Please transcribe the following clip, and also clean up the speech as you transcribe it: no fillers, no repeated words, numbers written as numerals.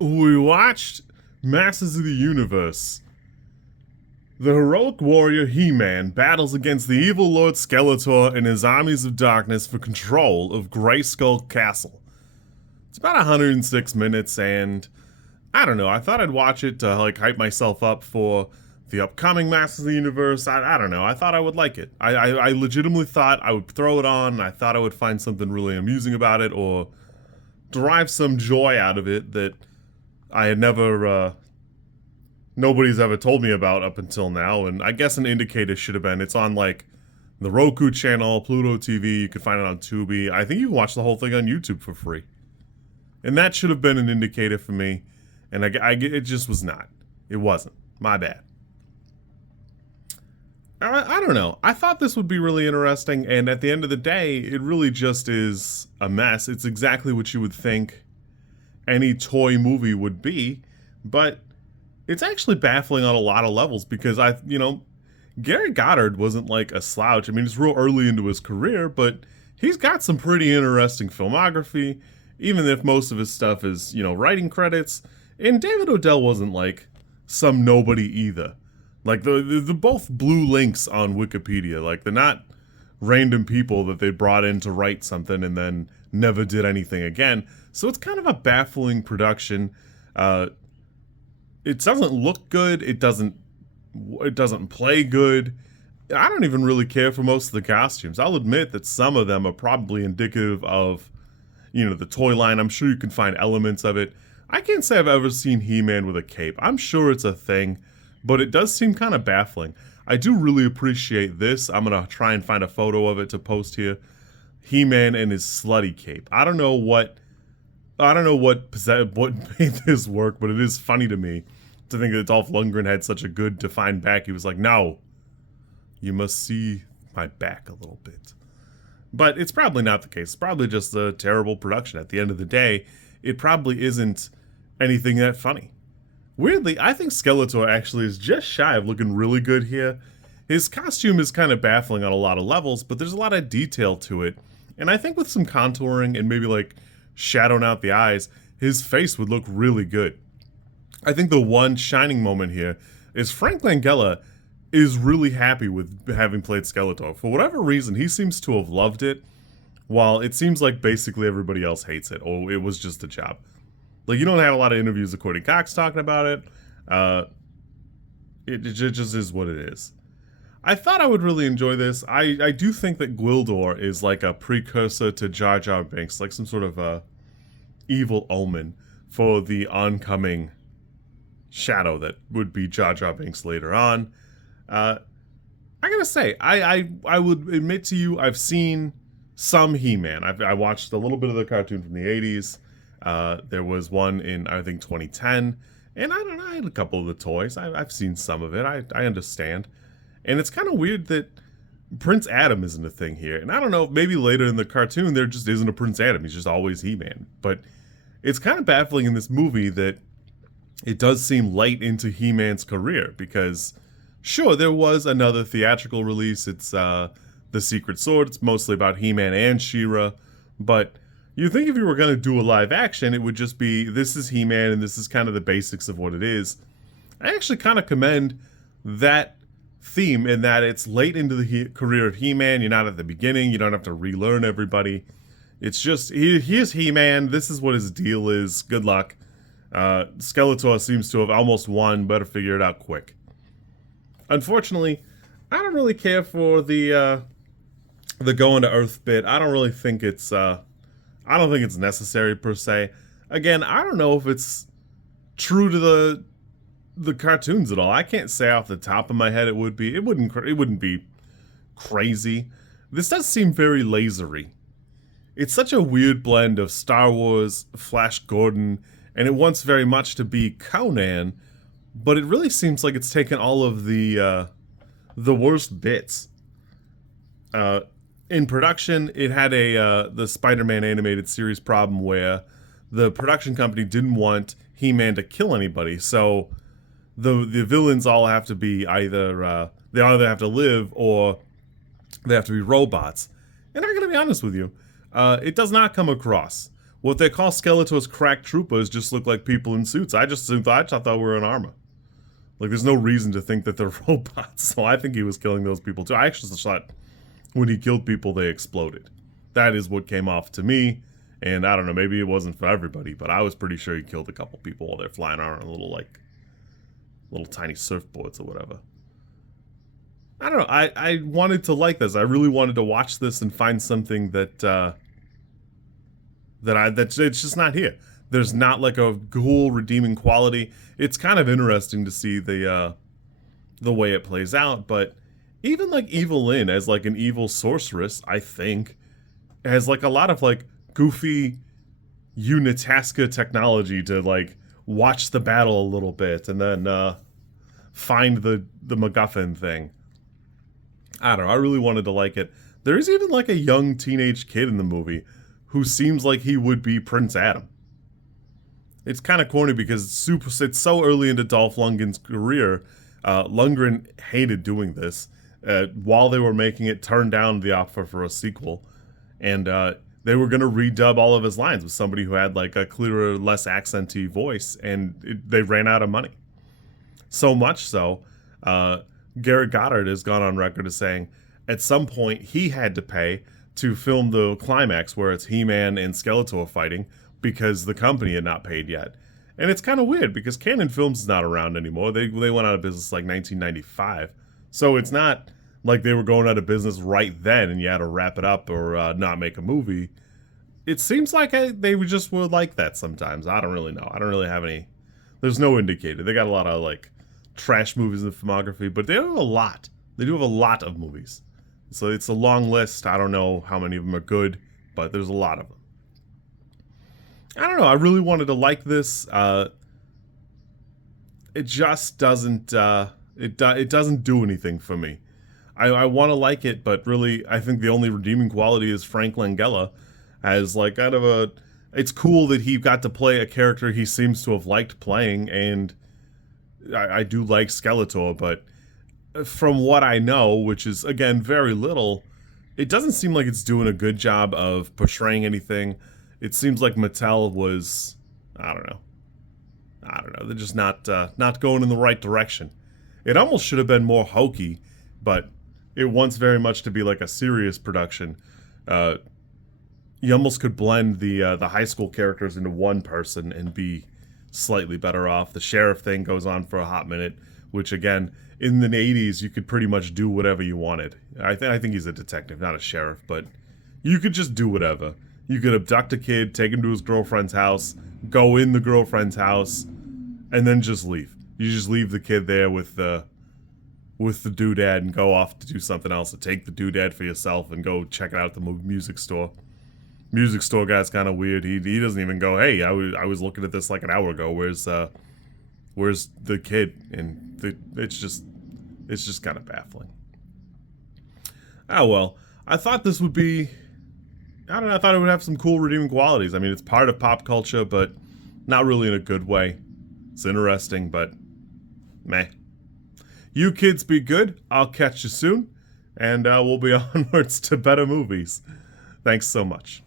We watched Masters of the Universe. The heroic warrior He-Man battles against the evil Lord Skeletor and his armies of darkness for control of Grayskull Castle. It's about 106 minutes, and I don't know, I thought I'd watch it to hype myself up for the upcoming Masters of the Universe. I don't know, I thought I would like it. I legitimately thought I would throw it on, and I thought I would find something really amusing about it, or derive some joy out of it that I had nobody's ever told me about up until now. And I guess an indicator should have been, it's on the Roku channel, Pluto TV, you can find it on Tubi. I think you can watch the whole thing on YouTube for free. And that should have been an indicator for me, and it just was not. It wasn't. My bad. I don't know. I thought this would be really interesting, and at the end of the day, it really just is a mess. It's exactly what you would think any toy movie would be, but it's actually baffling on a lot of levels because Gary Goddard wasn't like a slouch. I mean, it's real early into his career, but he's got some pretty interesting filmography, even if most of his stuff is, writing credits. And David Odell wasn't like some nobody either. Like they're both blue links on Wikipedia. Like they're not random people that they brought in to write something and then never did anything again. So it's kind of a baffling production. It doesn't look good. It doesn't play good. I don't even really care for most of the costumes. I'll admit that some of them are probably indicative of, the toy line. I'm sure you can find elements of it. I can't say I've ever seen He-Man with a cape. I'm sure it's a thing, but it does seem kind of baffling. I do really appreciate this. I'm going to try and find a photo of it to post here. He-Man and his slutty cape. I don't know what made this work, but it is funny to me to think that Dolph Lundgren had such a good defined back. He was like, no, you must see my back a little bit. But it's probably not the case. It's probably just a terrible production. At the end of the day, it probably isn't anything that funny. Weirdly, I think Skeletor actually is just shy of looking really good here. His costume is kind of baffling on a lot of levels, but there's a lot of detail to it. And I think with some contouring and maybe shadowing out the eyes, his face would look really good. I think the one shining moment here is Frank Langella is really happy with having played Skeletor. For whatever reason, he seems to have loved it, while it seems like basically everybody else hates it, or it was just a job. You don't have a lot of interviews with Courteney Cox talking about it. It just is what it is. I thought I would really enjoy this. I do think that Gwildor is like a precursor to Jar Jar Binks, like some sort of a evil omen for the oncoming shadow that would be Jar Jar Binks later on. I gotta say, I would admit to you, I've seen some He-Man. I watched a little bit of the cartoon from the 80s. There was one in, I think, 2010. And I don't know, I had a couple of the toys. I've seen some of it. I understand. And it's kind of weird that Prince Adam isn't a thing here. And I don't know, maybe later in the cartoon there just isn't a Prince Adam. He's just always He-Man. But it's kind of baffling in this movie that it does seem late into He-Man's career. Because, sure, there was another theatrical release. It's The Secret Sword. It's mostly about He-Man and She-Ra. But you think if you were going to do a live action, it would just be, this is He-Man and this is kind of the basics of what it is. I actually kind of commend that theme in that it's late into the career of He-Man. You're not at the beginning. You don't have to relearn everybody. It's just, here's He-Man. This is what his deal is. Good luck. Skeletor seems to have almost won. Better figure it out quick. Unfortunately, I don't really care for the going to Earth bit. I don't really think it's necessary per se. Again, I don't know if it's true to the cartoons at all. I can't say off the top of my head it would be. It wouldn't be crazy. This does seem very lasery. It's such a weird blend of Star Wars, Flash Gordon, and it wants very much to be Conan, but it really seems like it's taken all of the worst bits. In production, it had the Spider-Man animated series problem where the production company didn't want He-Man to kill anybody, so the villains all have to be either they either have to live or they have to be robots. And I'm gonna be honest with you, it does not come across. What they call Skeletor's crack troopers just look like people in suits. I thought they were in armor. Like, there's no reason to think that they're robots. So I think he was killing those people too. I actually thought when he killed people, they exploded. That is what came off to me. And I don't know, maybe it wasn't for everybody, but I was pretty sure he killed a couple people while they're flying around on little tiny surfboards or whatever. I don't know. I wanted to like this. I really wanted to watch this and find something that's it's just not here. There's not like a cool redeeming quality. It's kind of interesting to see the way it plays out, but even like Evil Lynn as like an evil sorceress, I think, has like a lot of like goofy Unitaska technology to like watch the battle a little bit and then find the MacGuffin thing. I don't know. I really wanted to like it. There's even like a young teenage kid in the movie who seems like he would be Prince Adam. It's kind of corny because it's so early into Dolph Lundgren's career. Lundgren hated doing this. While they were making it, turned down the offer for a sequel. And they were going to redub all of his lines with somebody who had like a clearer, less accenty voice. And they ran out of money. So much so, Garrett Goddard has gone on record as saying at some point he had to pay to film the climax where it's He-Man and Skeletor fighting because the company had not paid yet. And it's kind of weird because Canon Films is not around anymore. They went out of business like 1995. So it's not like they were going out of business right then and you had to wrap it up or not make a movie. It seems like they just were like that sometimes. I don't really know. I don't really have any... There's no indicator. They got a lot of like trash movies in the filmography, but they have a lot. They do have a lot of movies. So it's a long list. I don't know how many of them are good, but there's a lot of them. I don't know. I really wanted to like this. It just doesn't. It doesn't do anything for me. I want to like it, but really, I think the only redeeming quality is Frank Langella as like kind of a. It's cool that he got to play a character he seems to have liked playing, and I do like Skeletor, but from what I know, which is, again, very little, it doesn't seem like it's doing a good job of portraying anything. It seems like Mattel was, I don't know, they're just not going in the right direction. It almost should have been more hokey, but it wants very much to be like a serious production. You almost could blend the high school characters into one person and be slightly better off. The sheriff thing goes on for a hot minute, which again, in the 80s, you could pretty much do whatever you wanted. I think he's a detective, not a sheriff, but you could just do whatever. You could abduct a kid, take him to his girlfriend's house, go in the girlfriend's house, and then just leave. You just leave the kid there with the doodad and go off to do something else, or take the doodad for yourself and go check it out at the music store. Music store guy's kind of weird. He doesn't even go, hey, I was looking at this like an hour ago. Where's the kid? And it's just kind of baffling. Oh well, I thought this would be, I don't know, I thought it would have some cool redeeming qualities. I mean, it's part of pop culture, but not really in a good way. It's interesting, but meh. You kids be good. I'll catch you soon, and we'll be onwards to better movies. Thanks so much.